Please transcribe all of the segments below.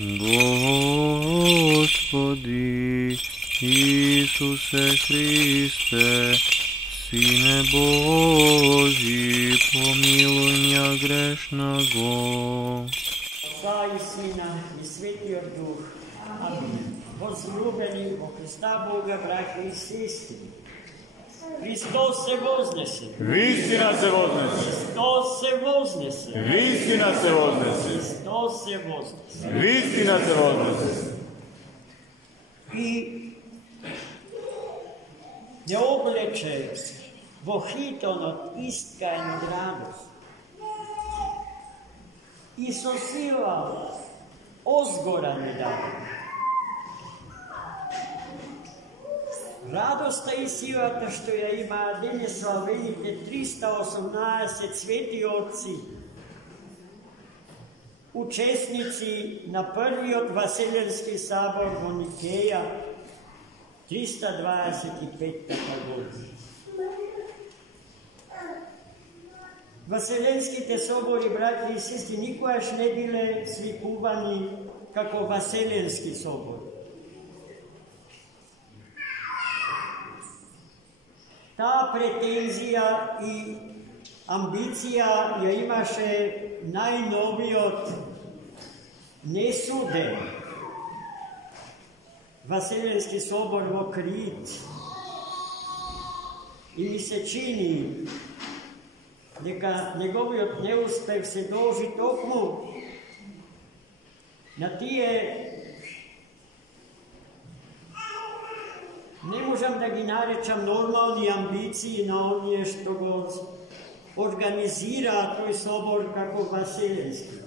Господи Исусе Христе, Сине Божий, помилуй меня грешного. Отца и Сына и Святого Духа. Аминь. Возлюбленοι во Христа Бога, братья и сестры, Христос се вознесе. Вистина се вознесе. Христос се вознесе. Вистина се вознесе. Христос се вознесе. Вистина се вознесе. И не облече во хитон от искаен од радост. И со сила озгора не даде. Радоста и силата што ја имаа денес славените 318 свети отци, учесници на првиот Васеленски собор во Никеја 325 година. Васеленските собори, браќи и сестри, никогаш не биле свикувани како Васеленски собори. Таа претензија и амбиција ја имаше најновиот несуден Васеленски собор во Крит. И ми се чини дека неговиот неуспех се должи токму на тие, не можам да ги наречам нормални амбиции на оние што го организира тој собор како Васеленски.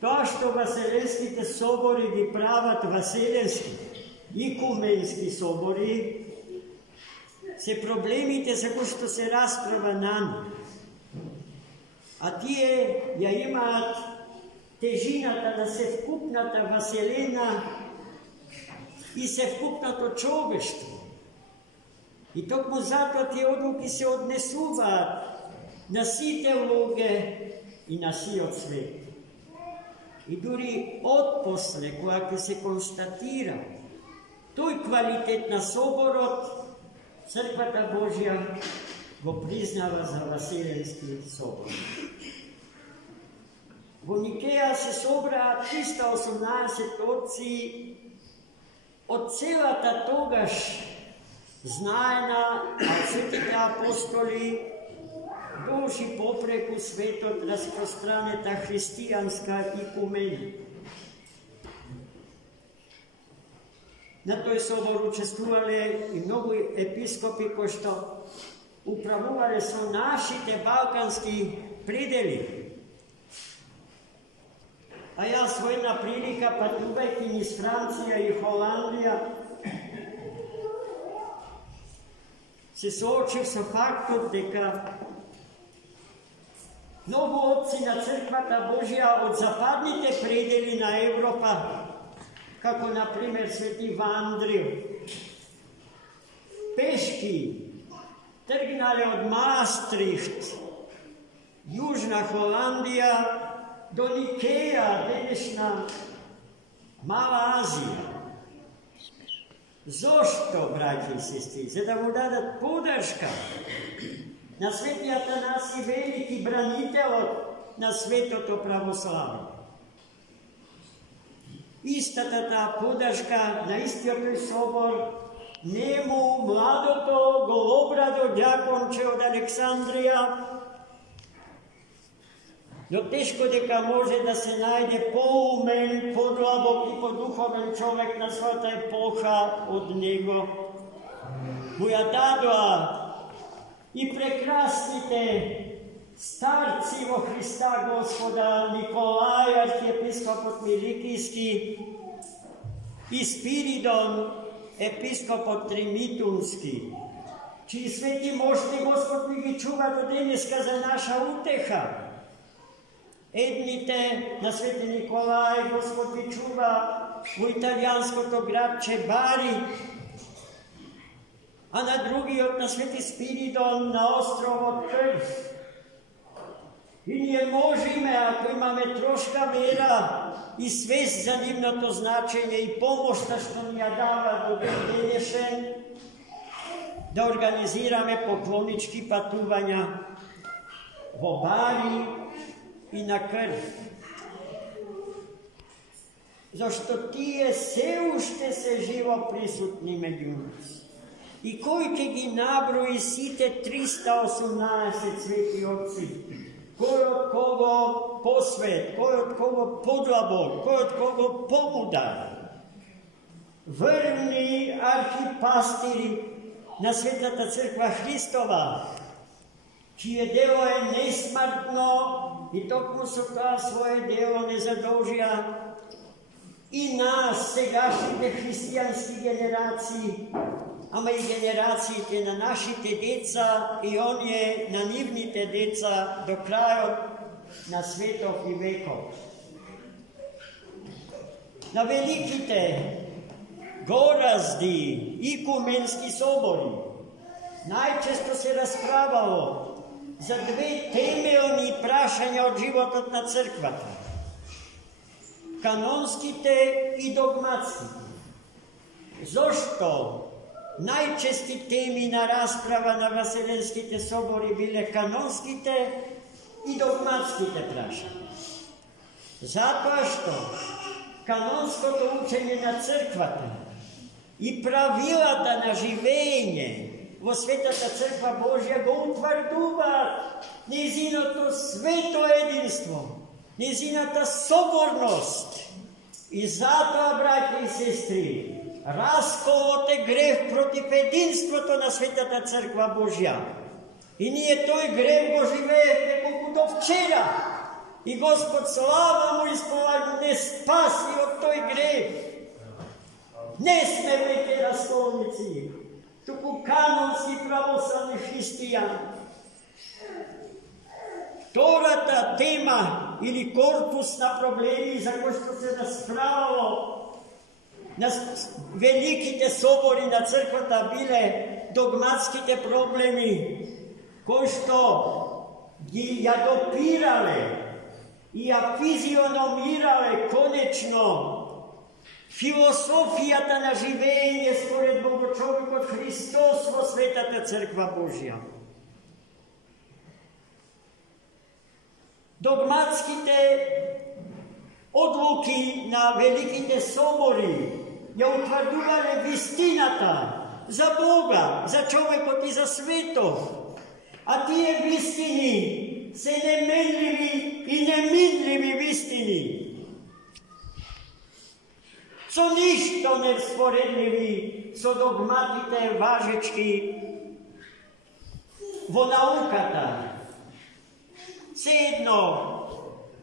Тоа што Васеленските собори ги прават Васеленски, икуменски собори, се проблемите за кои што се расправа на нив. А тие ја имаат тежината на севкупната Васелена и севкупното човештво. И токму затоа тие одлуки се однесуваат на сите луѓе и на сиот свет. И дури отпосле, кога ќе се констатира тој квалитет на соборот, Црквата Божја го признава за Васеленски собор. Во Никеја се собраа 318 отци од целата тогаш знаена од светите апостоли души попреку светот распространета христијанска икумена. На тој собор учествувале и многу епископи кои што управувале со нашите балкански предели. А јас во една прилика, патувајќи низ Франција и Холандија, се соочив со фактот дека многу отци на Црквата Божја од западните предели на Европа, како, например, Свети Вандрил, пешки тргнале од Маастрихт, Јужна Холандија, до Никеја, денешна Мала Азија. Зошто, браќи и сестри? За да му дадат подршка на Свети Атанаси, велики бранителот на светото православие. Истата таа подршка на истиот тој собор нему младото голобрадо ѓаконче од Александрија, но тешко дека може да се најде поумен, подлабок и подуховен човек на својата епоха од него. Му ја дадоа и прекрасните старци во Христа Господа, Николај, архиепископот Миликиски, и Спиридон, епископот Тримитунски, чии свети мошти Господ ни ги чува до денеска за наша утеха. Едните на Свети Николај Господ ги чува во италијанското градче Бари, а на другиот на Свети Спиридон на островот Перс. И ние можеме, ако имаме трошка вера, и свест за нивното значење и помошта што ни ја дава до ден денешен, да организираме поклонички патувања во бари и на крв. Зашто тие се уште се живо присутни меѓу нас. И кој ќе ги наброи сите 318 свети отци, кој од кого посвет, кој од кого подлабок, кој од кого помудар, врвни архипастири на Светата Црква Христова, чие дело е несмртно и токму со тоа свое дело не задолжија и нас, сегашните христијански генерации, ама и генерациите на нашите деца и оние на нивните деца до крајот на светов и веков. На великите горазди икуменски собори најчесто се расправало за две темелни прашања од животот на црквата: канонските и догматските. Зошто најчести теми на расправа на Васеленските собори биле канонските и догматските прашања? Затоа што канонското учење на црквата и правилата на живење во Светата Црква Божја го утврдуваат незиното свето единство, незината соборност. И затоа, браќа и сестри, расколот е грев против единството на Светата Црква Божја. И ние тој грев го живеевме колку до вчера. И Господ, слава му, исполнува, не спаси од тој грев. Не сме веќе расколници, туку канонски православни христијани. Втората тема или корпус на проблеми за кој што се расправало на великите собори на црквата биле догматските проблеми, кои што ги ја допирале и ја физиономирале конечно философијата на живење според Богочовекот Христос во Светата Црква Божја. Догматските одлуки на великите собори ја утврдувале вистината за Бога, за човекот и за светот. А тие вистини се неменливи и неминливи вистини. Со ништо не споредливи со догматите важечки во науката. Седно,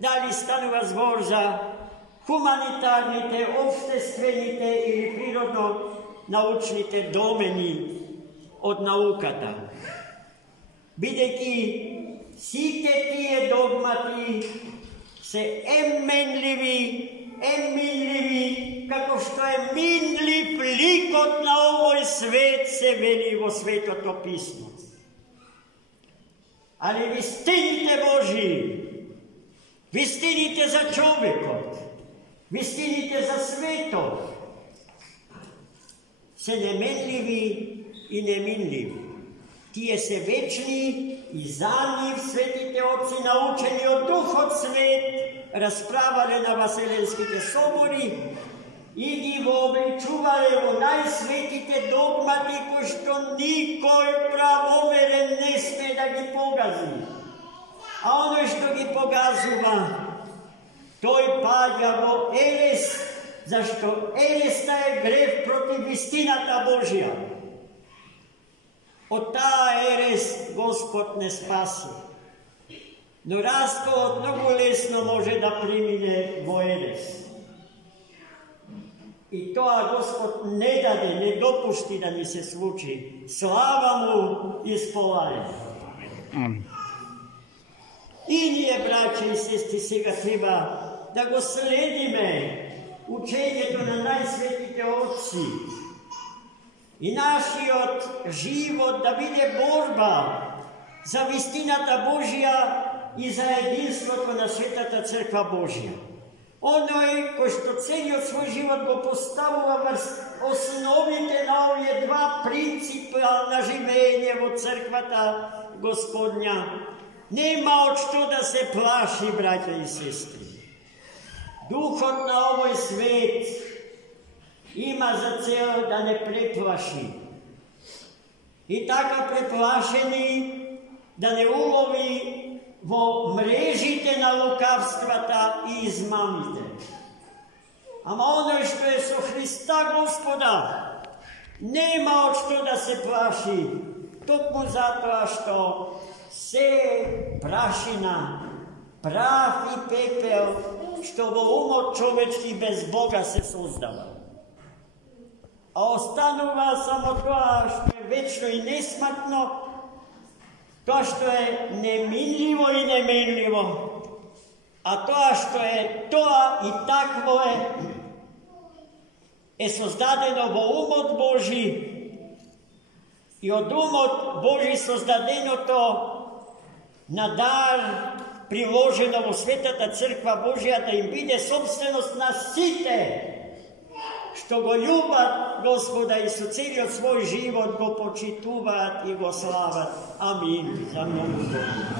дали станува збор за хуманитарните, обштествените или природно-научните домени од науката. Бидејќи сите тие догмати се еминливи, како што е минлив ликот на овој свет, се вели во Светото писмо. Али вистините Божии, вистините за човекот, вистините за светот, се неменливи и неминливи. Тие се вечни и за нив светите отци, научени од Духот Свет, расправале на Васеленските собори и ги вообличувале во најсветите догмати кои што никој правоверен не сме да ги погази. А оној што ги погазува, тој паѓа во ерес, зашто ереста е грев против вистината Божја. Од таа ерес Господ не спаси. Но расколот многу лесно може да премине во ерес. И тоа Господ не даде, не допушти да ни се случи. Слава му исполаја. И ние, браќа и сестри, сега треба да го следиме учењето на најсветите отци. И нашиот живот да биде борба за вистината Божја и за единството на Светата Црква Божја. Оној човеко што целиот свој живот го поставува врз основите на овие два принципа на живење во црквата Господња, нема од што да се плаши, браќа и сестри. Духот на овој свет има за цел да не преплаши. И така преплашени да не улови во мрежите на лукавствата и измамите. Ама оној што е со Христа Господа, нема од што да се плаши, токму затоа што се прашина, прав и пепел, што во умот човечки без Бога се создава. А останува само тоа што е вечно и несмртно, тоа што е неминливо и неменливо, а тоа што е тоа и такво е создадено во умот Божи и од умот Божи создаденото на дар приложено во Светата Црква Божија да им биде собственост на сите што го љубат Господа и со целиот свој живот го почитуваат и го слават. Амин. За многу Бога.